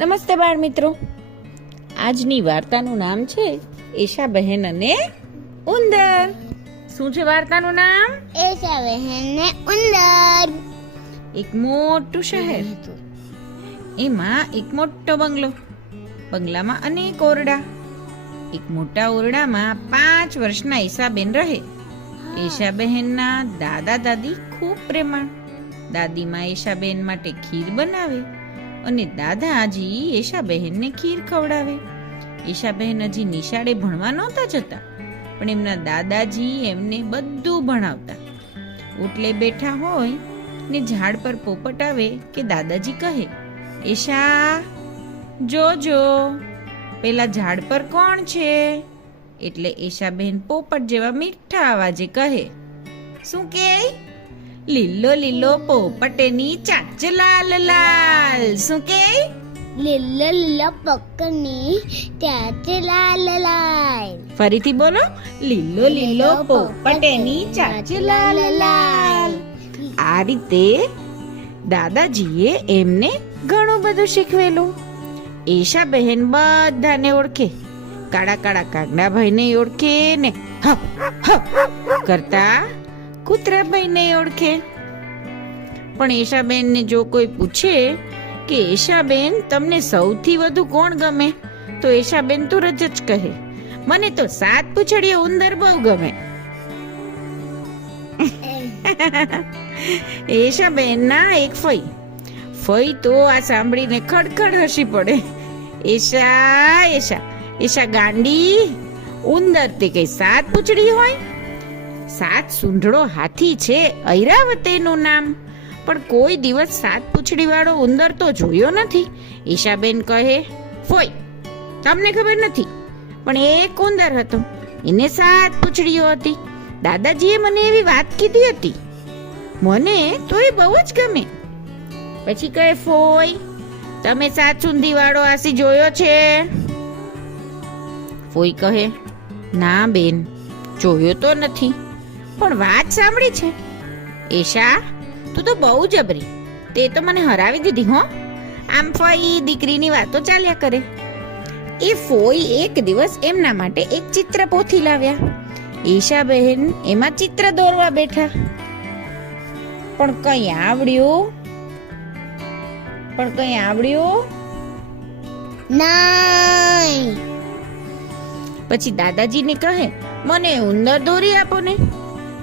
નમસ્તે બાળ મિત્રો. આજની વાર્તાનું નામ છે એશા બહેન અને ઉંદર. શું છે વાર્તાનું નામ? એશા બહેન ને ઉંદર. એક મોટું શહેર હતું. એમાં એક મોટો બંગલો. બંગલામાં અનેક ઓરડા. એક મોટા ઓરડામાં 5 વર્ષના એશાબેન રહે. એશાબહેનના દાદા દાદી ખૂબ પ્રેમાળ. દાદીમાં એશાબેન માટે ખીર બનાવે અને દાદાજી એશાબહેનને ખીર ખવડાવે. એશાબહેન હજી નિશાળે ભણવા નહોતા જતા, પણ એમના દાદાજી એમને બધું ભણાવતા. ઓટલે બેઠા હોય ને ઝાડ પર પોપટ આવે કે દાદાજી કહે, એશા જોજો પેલા ઝાડ પર કોણ છે? એટલે એશાબહેન પોપટ જેવા મીઠા અવાજે કહે, શું કે? લીલો લીલો પોપટની ચાંચ લાલ લાલ. શું કે? લીલો લીલો પક્કની ત્યાં લાલ લાલ. ફરીથી બોલો, લીલો લીલો પોપટની ચાંચ લાલ લાલ. આ રીતે દાદાજીએ એમને ઘણું બધું શીખવેલું. એશાબહેન બધાને ઓળખે. કાળા કાળા કાગડાભાઈને ઓળખે ને હપ હપ કરતા કૂતરાભાઈને ઓળખે. પણ એશાબેનને જો કોઈ પૂછે કે એશાબેન તમને સૌથી વધુ કોણ ગમે, તો એશાબેન તુરત જ કહે, મને તો 7 પૂંછડીયો ઉંદર બહુ ગમે. એશાબેનના એક ફઈ તો આ સાંભળીને ખડખડ હસી પડે. એશા એશા એશા ગાંડી, ઉંદર તે કઈ 7 પૂંછડી હોય? 7 સૂંઢળો હાથી છે ઐરાવતેનું નામ, પણ કોઈ દિવસ 7 પૂંછડી વાળો ઉંદર તો જોયો નથી. ઈશાબેન કહે, ફોય તમને ખબર નથી, પણ એક ઉંદર હતો, એને 7 પૂંછડીઓ હતી. દાદાજીએ મને એવી વાત કીધી હતી, મને તો એ બહુ જ ગમે. પછી કહે, ફોય તમે 7 સૂંઢી વાળો હાથી જોયો છે? ફોઈ કહે, ના બેન, જોયો તો નથી, પણ વાત સાંભળી છે. એશા તું તો બહુ જબરી, તે તો મને હરાવી દીધી હો. આમ ફઈ દીકરીની વાતો ચાલ્યા કરે. એ ફોઈ એક દિવસ એમના માટે એક ચિત્ર પોથી લાવ્યા. એશા બહેન એમાં ચિત્ર દોરવા બેઠા, પણ કઈ આવડ્યું નહીં. પછી દાદાજીને કહે, મને ઉંદર દોરી આપો ને.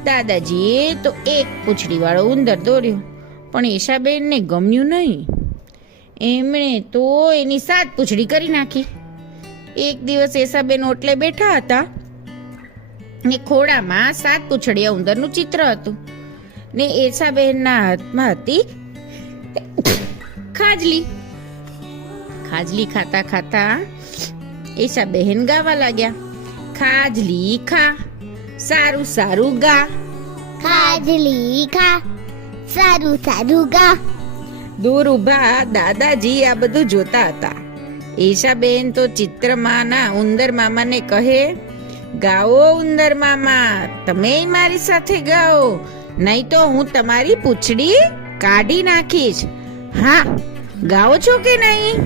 દાદાજીએ તો એક પૂંછડી વાળો ઉંદર દોર્યો, પણ એશાબેનને ગમ્યું નહીં. એમણે તો એની 7 પૂંછડી કરી નાખી. એક દિવસ એશાબેન ઓટલે બેઠા હતા ને ખોડામાં 7 પૂંછડીયા ઉંદરનું ચિત્ર હતું ને એશાબેનના હાથમાં હતી ખાજલી. ખાજલી ખાતા ખાતા એશાબહેન ગાવા લાગ્યા, ખાજલી ખા સારું સારું ગા, ખાજલી ખા સારું સારું ગા. દૂર ઉભા દાદાજી આ બધું જોતા હતા. એશાબેન તો ચિત્રમાંના ઉંદર મામાને કહે, ગાઓ ઉંદર મામા, તમે મારી સાથે ગાઓ, નહીં તો હું તમારી પૂંછડી કાઢી નાખીશ. હા, ગાઓ છો કે નહીં?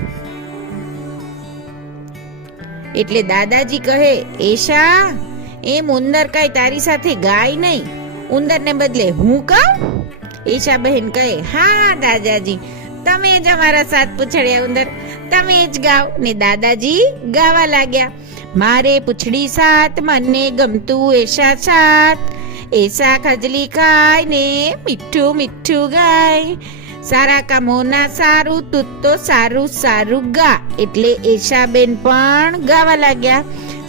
એટલે દાદાજી કહે, એશા એમ ઉંદર કઈ તારી સાથે ગાય નહીં, ઉંદરને બદલે હું કહું? એશા બહેન કહે, હા દાદાજી, તમે જ અમારા 7 પૂંછડિયા ઉંદર, તમે જ ગાઓ. ને દાદાજી ગાવા લાગ્યા, મારે પૂંછડી 7, મને ગમતું એશા 7, એશા ખજલી ખાય ને મીઠું મીઠું ગાય, સારા કામોના સારું, તું તો સારું સારું ગા. એટલે એશાબેન પણ ગાવા લાગ્યા,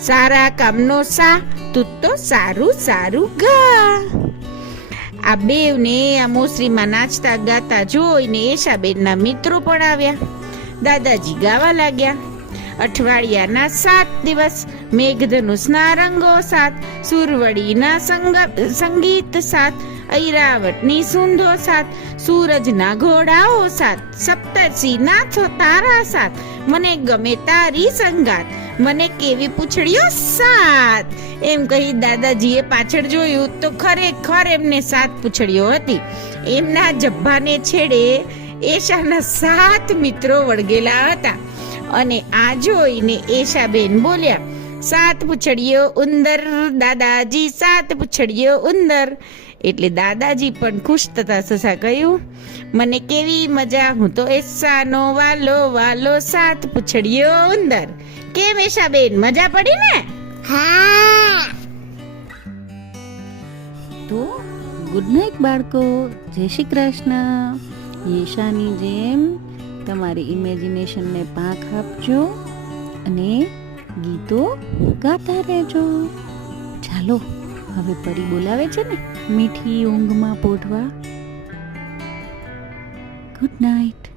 સારા કામનો સા, તું તો સારું સારું ગા. આ બેવને આ મોસરીમાં નાચતા ગાતા જોઈને એશાબેનના મિત્રો પણ આવ્યા. દાદાજી ગાવા લાગ્યા, અઠવાડિયાના 7 દિવસ, મેઘધનુષના રંગો 7, સુરવડીના સંગીત 7, ઐરાવતની સૂંઢો 7, સૂરજના ઘોડાઓ 7, સપ્તર્ષિના તારા 7, મને ગમે તારી સંગાત, મને કેવી પૂંછડીઓ 7. એમ કહી દાદાજીએ પાછળ જોયું તો ખરેખર એમને 7 પૂંછડીઓ હતી. એમના જબ્બાને છેડે એશાના 7 મિત્રો વળગેલા હતા. અને આ જોઈને એશાબેન બોલ્યા, 7 પૂંછડીયો ઉંદર દાદાજી, 7 પૂંછડીયો ઉંદર. એટલે દાદાજી પણ ખુશ થતા સસા કહ્યું, મને કેવી મજા, હું તો એશાનો વાલો વાલો, 7 પૂંછડીયો ઉંદર. કેમ એશાબેન, મજા પડી ને? હા. તો ગુડ નાઇટ બાળકો, જય શ્રી કૃષ્ણ. યેશાની જેમ તમારી ઇમેજિનેશનને પાંખ આપજો અને ગીતો ગાતા રહેજો. ચાલો હવે પરી બોલાવે છે ને મીઠી ઊંઘમાં પોઢવા. Good night.